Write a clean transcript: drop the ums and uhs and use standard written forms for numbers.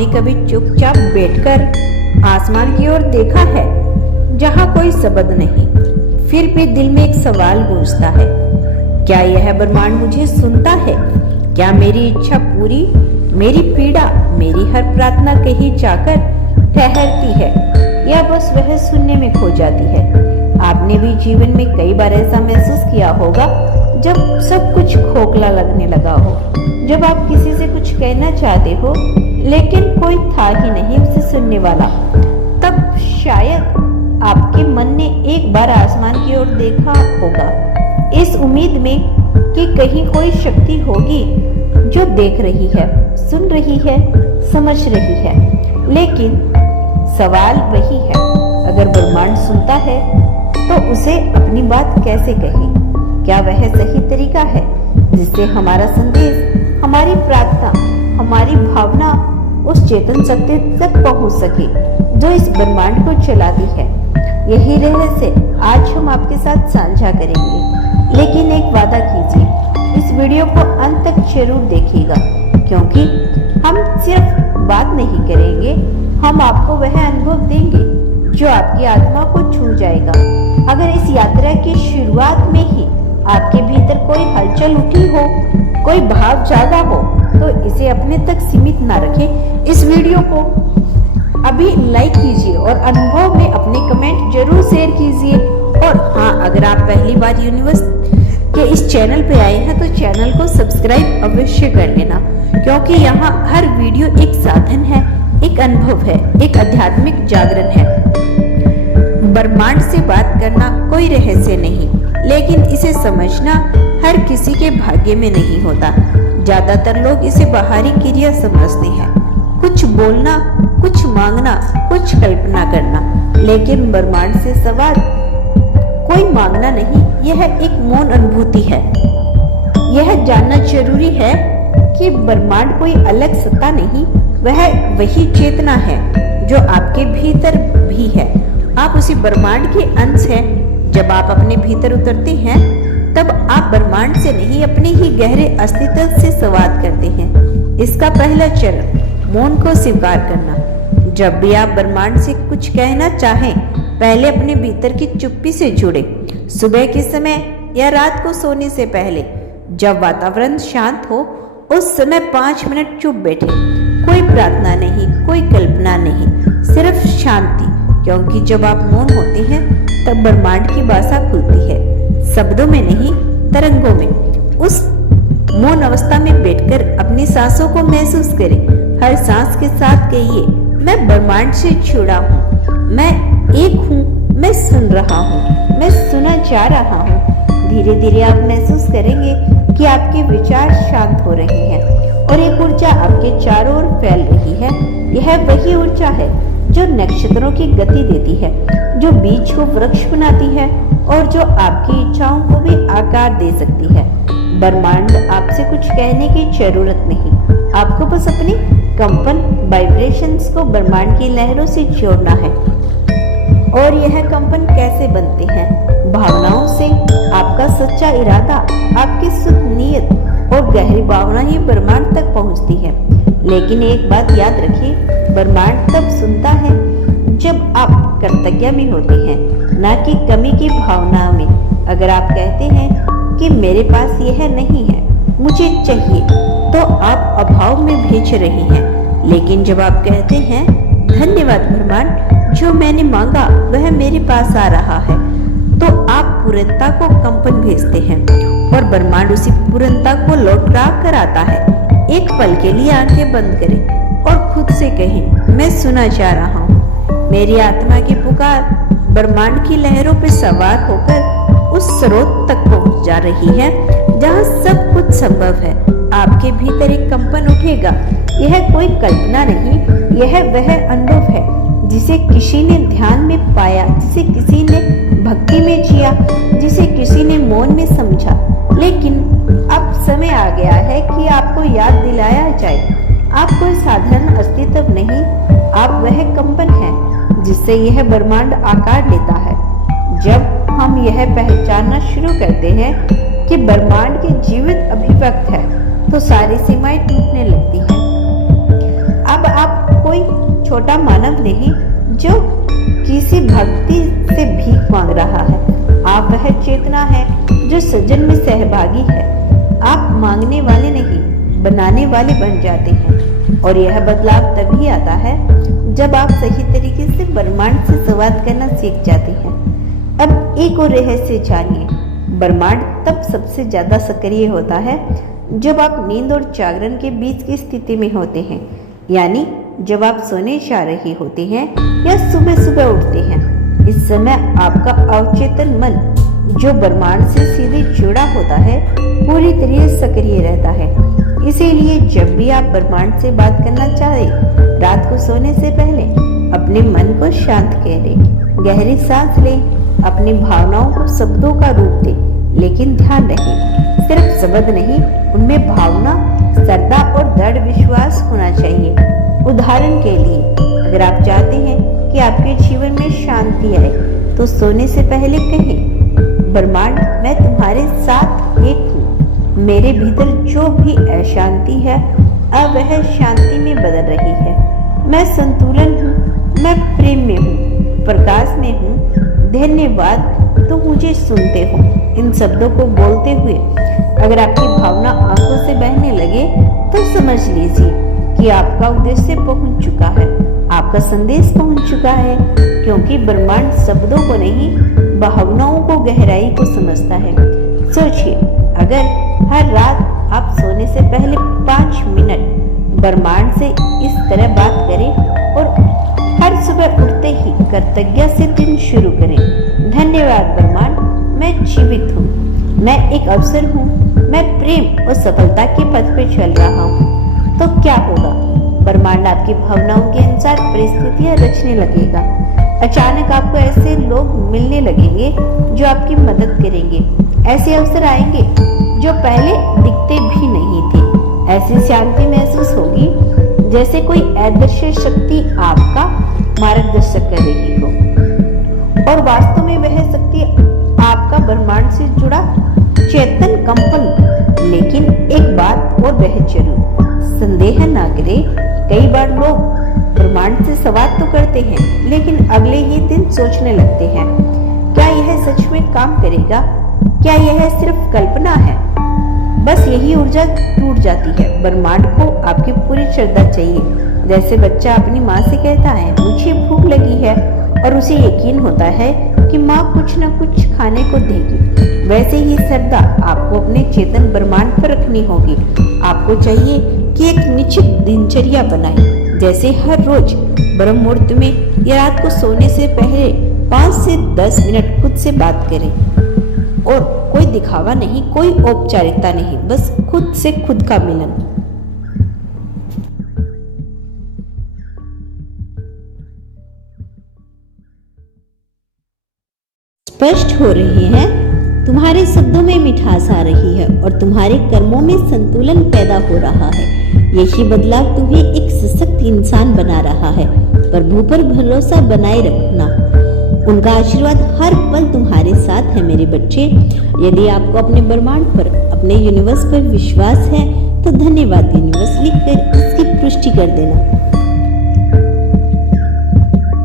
आपने कभी चुपचाप बैठकर आसमान की ओर देखा है, जहां कोई शब्द नहीं, फिर भी दिल में एक सवाल गूंजता है, क्या यह ब्रह्मांड मुझे सुनता है? क्या मेरी इच्छा पूरी, मेरी पीड़ा, मेरी हर प्रार्थना कहीं जाकर ठहरती है, या बस वह सुनने में खो जाती है? आपने भी जीवन में कई बार ऐसा महसूस किया होगा, जब सब कुछ खोखला लगने लगा हो, जब आप किसी से कुछ कहना चाहते हो लेकिन कोई था ही नहीं उसे सुनने वाला। तब शायद आपके मन ने एक बार आसमान की ओर देखा होगा, इस उम्मीद में कि कहीं कोई शक्ति होगी जो देख रही है, सुन रही है, समझ रही है। लेकिन सवाल वही है, अगर ब्रह्मांड सुनता है तो उसे अपनी बात कैसे कहे? क्या वह सही तरीका है जिससे हमारा संदेश, हमारी प्रार्थना, हमारी भावना उस चेतन शक्ति तक पहुंच सके जो इस ब्रह्मांड को चलाती है? यही रहस्य आज हम आपके साथ साझा करेंगे। लेकिन एक वादा कीजिए, इस वीडियो को अंत तक जरूर देखिएगा, क्योंकि हम सिर्फ बात नहीं करेंगे, हम आपको वह अनुभव देंगे जो आपकी आत्मा को छू जाएगा। अगर इस यात्रा की शुरुआत में ही आपके भीतर कोई हलचल उठी हो, कोई भाव जागा हो, तो इसे अपने तक सीमित ना रखें। इस वीडियो को अभी लाइक कीजिए और अनुभव में अपने कमेंट जरूर शेयर कीजिए। और हाँ, अगर आप पहली बार यूनिवर्स के इस चैनल पे आए हैं तो चैनल को सब्सक्राइब अवश्य कर लेना, क्योंकि यहाँ हर वीडियो एक साधन है, एक अनुभव है, एक आध्यात्मिक जागरण है। ब्रह्मांड से बात करना कोई रहस्य नहीं, लेकिन इसे समझना हर किसी के भाग्य में नहीं होता। ज्यादातर लोग इसे बाहरी क्रिया समझते हैं, कुछ बोलना, कुछ मांगना, कुछ कल्पना करना। लेकिन ब्रह्मांड से सवाल कोई मांगना नहीं, यह एक मौन अनुभूति है। यह जानना जरूरी है कि ब्रह्मांड कोई अलग सत्ता नहीं, वह वही चेतना है जो आपके भीतर भी है। आप उसी ब्रह्मांड के अंश हैं। जब आप अपने भीतर उतरते हैं, तब आप ब्रह्मांड से नहीं, अपने ही गहरे अस्तित्व से संवाद करते हैं। इसका पहला चरण मौन को स्वीकार करना। जब भी आप ब्रह्मांड से कुछ कहना चाहें, पहले अपने भीतर की चुप्पी से जुड़े। सुबह के समय या रात को सोने से पहले, जब वातावरण शांत हो, उस समय 5 मिनट चुप बैठे। कोई प्रार्थना नहीं, कोई कल्पना नहीं, सिर्फ शांति। क्योंकि जब आप मौन होते हैं, तब ब्रह्मांड की भाषा खुलती है, शब्दों में नहीं, तरंगों में। उस मौन अवस्था में बैठकर अपनी सांसों को महसूस करें। हर सांस के साथ कहिए, मैं ब्रह्मांड से जुड़ा हूँ, मैं एक हूँ, मैं सुन रहा हूँ, मैं सुना जा रहा हूँ। धीरे धीरे आप महसूस करेंगे कि आपके विचार शांत हो रहे हैं और एक ऊर्जा आपके चारों ओर फैल रही है। यह वही ऊर्जा है जो नक्षत्रों की गति देती है, जो बीज को वृक्ष बनाती है और जो आपकी इच्छाओं को भी आकार दे सकती है। ब्रह्मांड आपसे कुछ कहने की जरूरत नहीं, आपको बस अपने कंपन, वाइब्रेशंस को ब्रह्मांड की लहरों से जोड़ना है। और यह कंपन कैसे बनते हैं? भावनाओं से। आपका सच्चा इरादा, आपकी शुद्ध नीयत और गहरी भावना ही ब्रह्मांड तक पहुंचती है। लेकिन एक बात याद रखिए, ब्रह्मांड तब सुनता है जब आप कृतज्ञता में होते हैं, ना कि कमी की भावना में। अगर आप कहते हैं कि मेरे पास यह नहीं है, मुझे चाहिए, तो आप अभाव में भेज रहे हैं। लेकिन जब आप कहते हैं धन्यवाद ब्रह्मांड, जो मैंने मांगा वह मेरे पास आ रहा है, तो आप पूर्णता को कंपन भेजते हैं और ब्रह्मांड उसी पूर्णता को लौटा कर आता है। एक पल के लिए आंखें बंद करें और खुद से कहें, मैं सुना जा रहा हूँ। मेरी आत्मा की पुकार ब्रह्मांड की लहरों पर सवार होकर उस स्रोत तक पहुँच जा रही है जहाँ सब कुछ संभव है। आपके भीतर एक कंपन उठेगा। यह कोई कल्पना नहीं, यह वह अनुभव है जिसे किसी ने ध्यान में पाया, जिसे किसी ने भक्ति में जिया, जिसे किसी ने मौन में समझा। लेकिन अब समय आ गया है कि आपको याद दिलाया जाए, आप कोई साधारण अस्तित्व नहीं, आप वह कंपन हैं जिससे यह ब्रह्मांड आकार लेता है। जब हम यह पहचानना शुरू करते हैं कि ब्रह्मांड के जीवित अभिव्यक्त है, तो सारी सीमाएं टूटने लगती हैं। अब आप छोटा मानव नहीं जो किसी भक्ति से भीख मांग रहा है। आप वह चेतना है जो सृजन में सहभागी है। आप मांगने वाले नहीं, बनाने वाले बन जाते हैं। और यह बदलाव तभी आता है जब आप सही तरीके से ब्रह्मांड से संवाद करना सीख जाते हैं। अब एक और रहस्य जानिए। ब्रह्मांड तब सबसे ज्यादा सक्रिय होता है जब आप नींद और जागरण के बीच की स्थिति में होते हैं, यानी जब आप सोने जा रहे होते हैं या सुबह सुबह उठते हैं। इस समय आपका अवचेतन मन, जो ब्रह्मांड से सीधे जुड़ा होता है, पूरी तरह सक्रिय रहता है। इसीलिए जब भी आप ब्रह्मांड से बात करना चाहें, रात को सोने से पहले अपने मन को शांत करें, गहरी सांस लें, अपनी भावनाओं को शब्दों का रूप दें। लेकिन ध्यान रखें, सिर्फ शब्द नहीं, उनमें भावना, श्रद्धा और दृढ़ विश्वास होना चाहिए। उदाहरण के लिए, अगर आप चाहते हैं कि आपके जीवन में शांति आए, तो सोने से पहले कहें, ब्रह्मांड, मैं तुम्हारे साथ एक हूँ। मेरे भीतर जो भी अशांति है, अब वह शांति में बदल रही है। मैं संतुलन हूँ, मैं प्रेम में हूँ, प्रकाश में हूँ। धन्यवाद तो मुझे सुनते हो। इन शब्दों को बोलते हुए अगर आपकी भावना आंखों से बहने लगे, तो समझ लीजिए कि आपका उद्देश्य पहुंच चुका है, आपका संदेश पहुंच चुका है। क्योंकि ब्रह्मांड शब्दों को नहीं, भावनाओं को, गहराई को समझता है। सोचिए, अगर हर रात आप सोने से पहले 5 मिनट ब्रह्मांड से इस तरह बात करें और हर सुबह उठते ही कृतज्ञता से दिन शुरू करें। धन्यवाद ब्रह्मांड, मैं जीवित हूँ, मैं एक अवसर हूँ, मैं प्रेम और सफलता के पथ पे चल रहा हूँ। तो क्या होगा? ब्रह्मांड आपकी भावनाओं के अनुसार परिस्थितियां रचने लगेगा। अचानक आपको ऐसे लोग मिलने लगेंगे जो आपकी मदद करेंगे। ऐसे अवसर आएंगे जो पहले दिखते भी नहीं थे। ऐसी शांति महसूस होगी जैसे कोई अदृश्य शक्ति आपका मार्गदर्शन कर रही हो। और वास्तव में वह शक्ति आपका ब्रह्मांड से जुड़ा चेतन कंपन। लेकिन एक बात और वह जरूर, संदेह ना करें, कई बार लोग ब्रह्मांड से संवाद तो करते हैं, लेकिन अगले ही दिन सोचने लगते हैं, क्या यह सच में काम करेगा? क्या यह सिर्फ कल्पना है? बस यही ऊर्जा टूट जाती है। ब्रह्मांड को आपकी पूरी श्रद्धा चाहिए। जैसे बच्चा अपनी माँ से कहता है, मुझे भूख लगी है, और उसे यकीन होता है कि माँ कुछ न कुछ खाने को देगी, वैसे ही श्रद्धा आपको अपने चेतन ब्रह्मांड पर रखनी होगी। आपको चाहिए कि एक निश्चित दिनचर्या बनाएं, जैसे हर रोज ब्रह्म मुहूर्त में या रात को सोने से पहले 5 से 10 मिनट खुद से बात करें। और कोई दिखावा नहीं, कोई औपचारिकता नहीं, बस खुद से खुद का मिलन। स्पष्ट हो रहे हैं, तुम्हारे शब्दों में मिठास आ रही है और तुम्हारे कर्मों में संतुलन पैदा हो रहा है। यही बदलाव तुम्हें एक सशक्त इंसान बना रहा है। प्रभु पर भरोसा बनाए रखना, उनका आशीर्वाद हर पल तुम्हारे साथ है मेरे बच्चे। यदि आपको अपने ब्रह्मांड पर, अपने यूनिवर्स पर विश्वास है, तो धन्यवाद यूनिवर्स लिखकर इसकी पुष्टि कर देना।